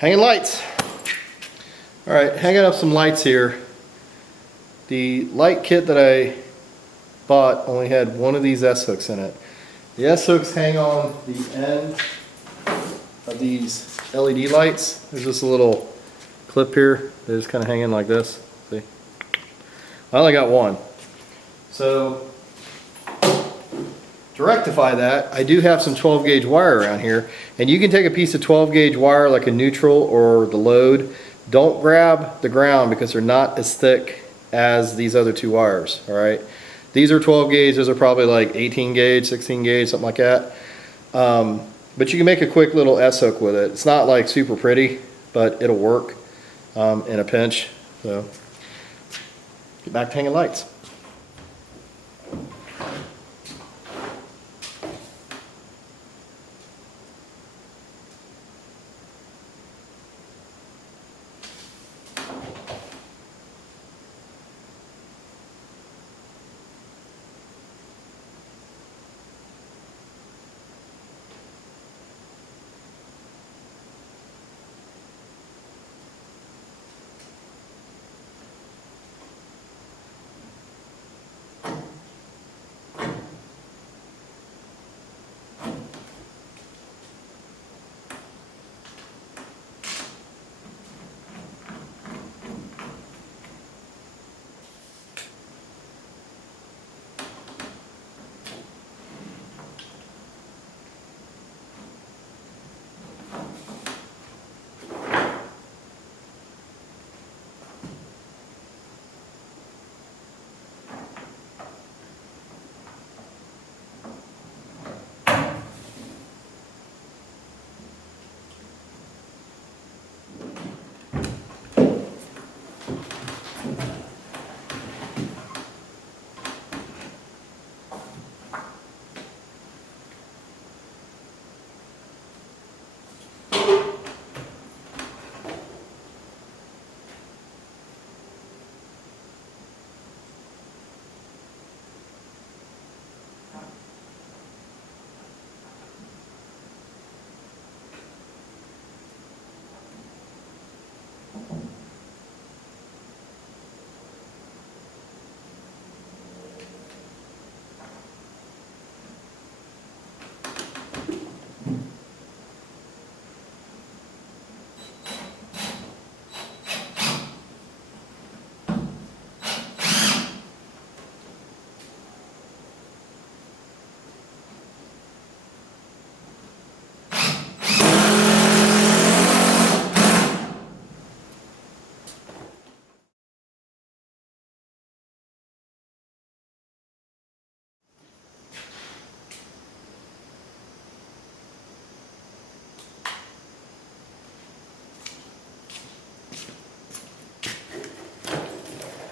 Hanging lights. All right, hanging up some lights here. The light kit that I bought only had one of these S-hooks in it. The S-hooks hang on the end of these LED lights. There's just a little clip here. They just kind of hang in like this. See? I only got one. So to rectify that, I do have some 12 gauge wire around here, and you can take a piece of 12 gauge wire like a neutral or the load. Don't grab the ground because they're not as thick as these other two wires. All right, these are 12 gauge, those are probably like 18 gauge, 16 gauge, something like that. But you can make a quick little S-hook with it. It's not like super pretty, but it'll work in a pinch. So get back to hanging lights.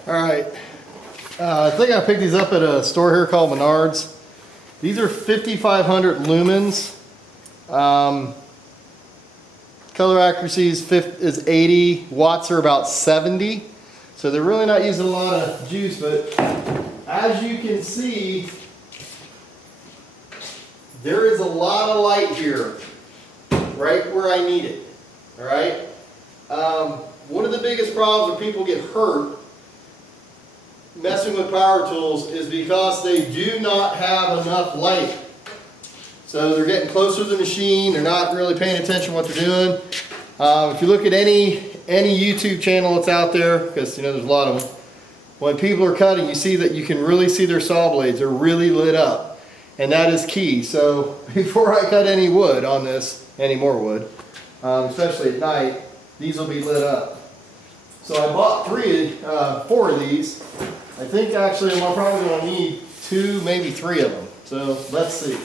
All right, I think I picked these up at a store here called Menards. These are 5,500 lumens. Color accuracy is 80, watts are about 70. So they're really not using a lot of juice, but as you can see, there is a lot of light here, right where I need it, all right? One of the biggest problems where people get hurt messing with power tools is because they do not have enough light. So they're getting closer to the machine, they're not really paying attention to what they're doing. If you look at any YouTube channel that's out there, because you know there's a lot of them, when people are cutting, you see that you can really see their saw blades, they're really lit up. And that is key. So before I cut any wood on this, any more wood, especially at night, these will be lit up. So I bought 4 of these. I think actually I'm probably going to need 2, maybe 3 of them. So let's see.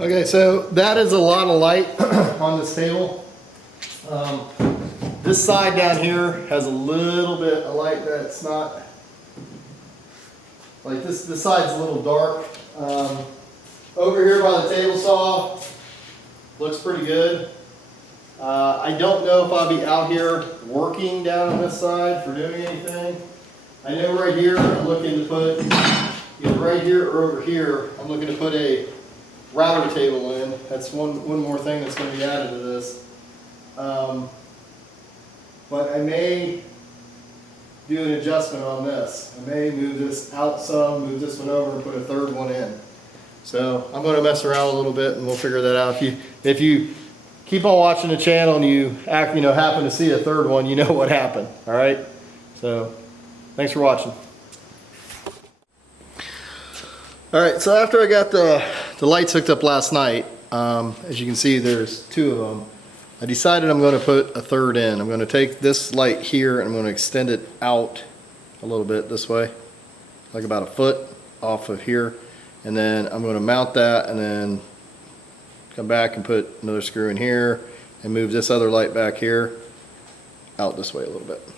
Okay, so that is a lot of light on this table. This side down here has a little bit of light that's not, like this side's a little dark. Over here by the table saw, looks pretty good. I don't know if I'll be out here working down on this side for doing anything. I know right here I'm looking to put, either right here or over here, I'm looking to put a router table in. That's one more thing that's going to be added to this. But I may do an adjustment on this. I may move this out some, move this one over and put a third one in. So I'm going to mess around a little bit and we'll figure that out. If you keep on watching the channel and you happen to see a third one, you know what happened. All right. So thanks for watching. All right. So after I got the lights hooked up last night, as you can see, there's two of them. I decided I'm going to put a third in. I'm going to take this light here and I'm going to extend it out a little bit this way, like about a foot off of here. And then I'm going to mount that and then come back and put another screw in here and move this other light back here out this way a little bit.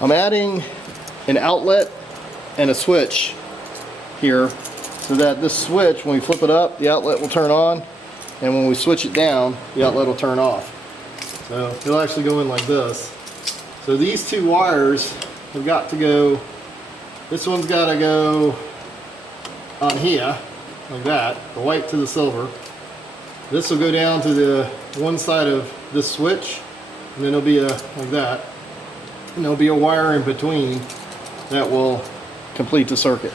I'm adding an outlet and a switch here so that this switch, when we flip it up, the outlet will turn on, and when we switch it down, the outlet will turn off. So it'll actually go in like this. So these two wires have got to go, this one's got to go on here, like that, the white to the silver. This will go down to the one side of this switch, and then it'll be like that. And there'll be a wire in between that will complete the circuit.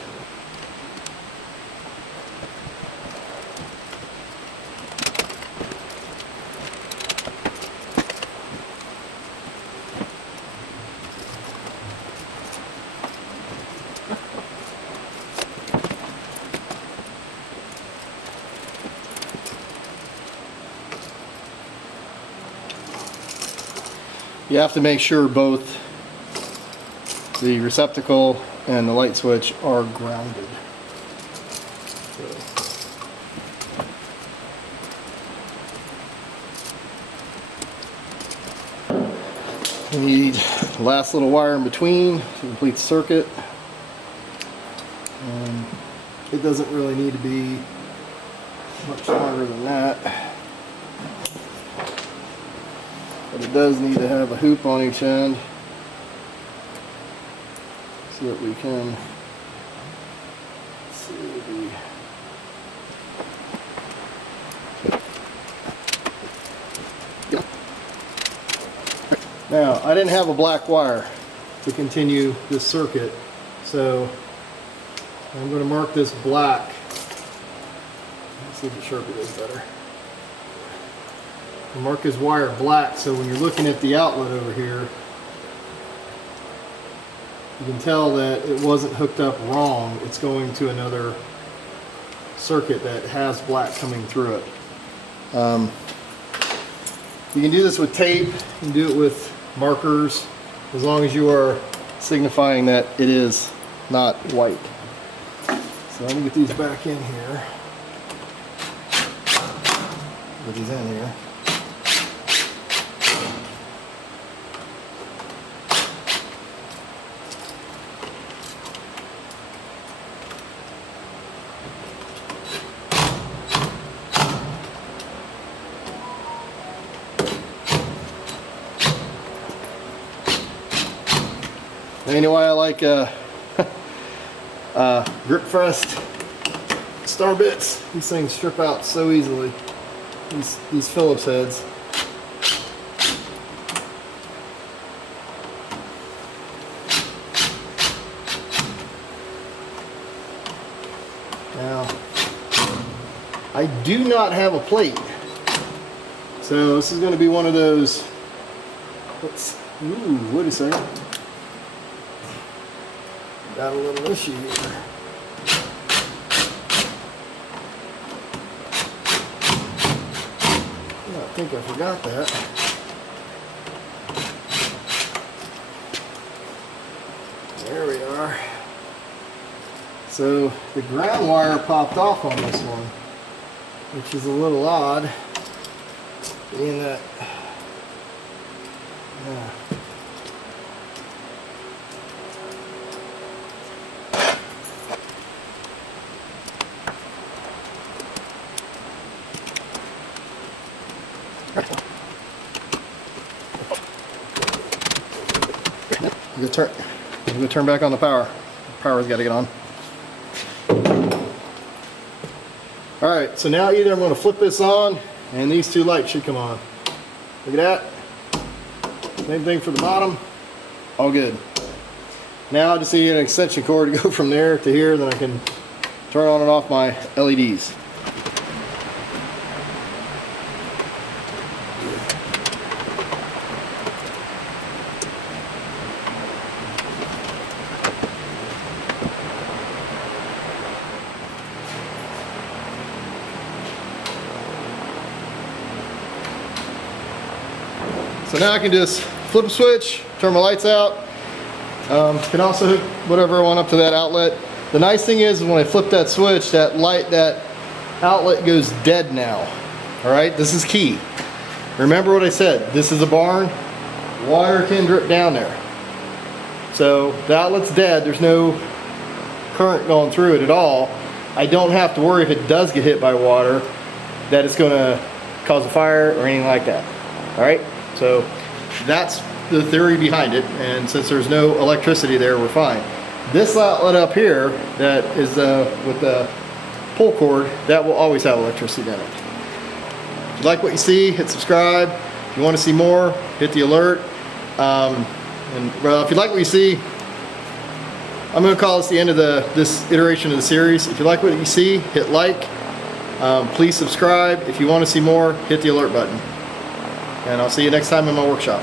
You have to make sure both the receptacle and the light switch are grounded. We need the last little wire in between to complete the circuit. It doesn't really need to be much longer than that. But it does need to have a hoop on each end so that we can see Now, I didn't have a black wire to continue this circuit, so I'm going to mark this black. Let's see if the Sharpie does better. Mark his wire black, so when you're looking at the outlet over here, you can tell that it wasn't hooked up wrong. It's going to another circuit that has black coming through it. You can do this with tape, you can do it with markers, as long as you are signifying that it is not white. So let me get these back in here. Put these in here. Anyway, I like grip pressed star bits. These things strip out so easily. These Phillips heads. Now, I do not have a plate So this is going to be one of those. Wait a second. Got a little issue here. I think I forgot that. There we are. So the ground wire popped off on this one, which is a little odd, being that, yeah. I'm gonna turn back on the power. The power's got to get on. All right, so now either I'm going to flip this on, and these two lights should come on. Look at that. Same thing for the bottom. All good. Now I just need an extension cord to go from there to here, then I can turn on and off my LEDs. So now I can just flip a switch, turn my lights out. Can also hook whatever I want up to that outlet. The nice thing is when I flip that switch, that outlet goes dead now. All right, this is key. Remember what I said, this is a barn, water can drip down there. So the outlet's dead, there's no current going through it at all. I don't have to worry if it does get hit by water that it's gonna cause a fire or anything like that. All right, so that's the theory behind it, and since there's no electricity there, we're fine. This outlet up here that is with the pull cord, that will always have electricity in it. If you like what you see, hit subscribe. If you want to see more, hit the alert. If you like what you see, I'm going to call this the end of this iteration of the series. If you like what you see, hit like. Please subscribe. If you want to see more, hit the alert button. And I'll see you next time in my workshop.